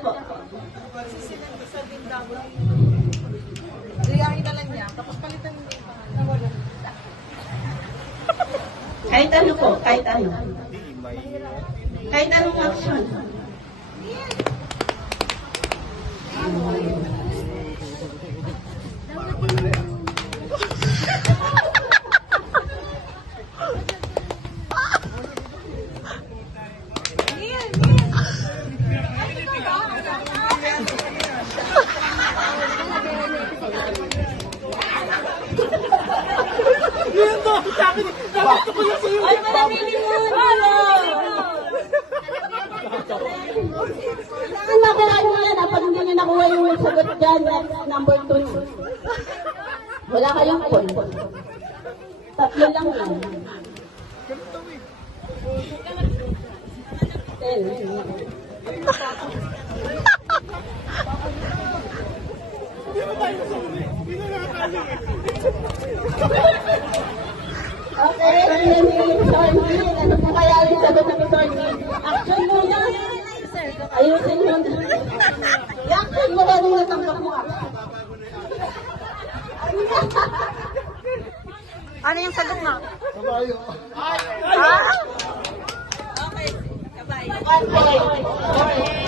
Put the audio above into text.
po. Sa dindaw. Gayahin na lang niya, tapos palitan mo yung pangalan. Kahit ano po, kahit ano. Kahit anong action. Ay, manamili muna! Ang nakuha nyo yan, pag hindi nyo nakuha yung sagot dyan, number 2. Wala kayong point. 3 lang yan. 10. Okay, ano po kaya yung sagot ng Sorny? Action muna. Ayusin mo na. I-action mo ba nung natanggap mo action? Ano yung sagot mo? Kabayo. Okay, kabay. 1 point.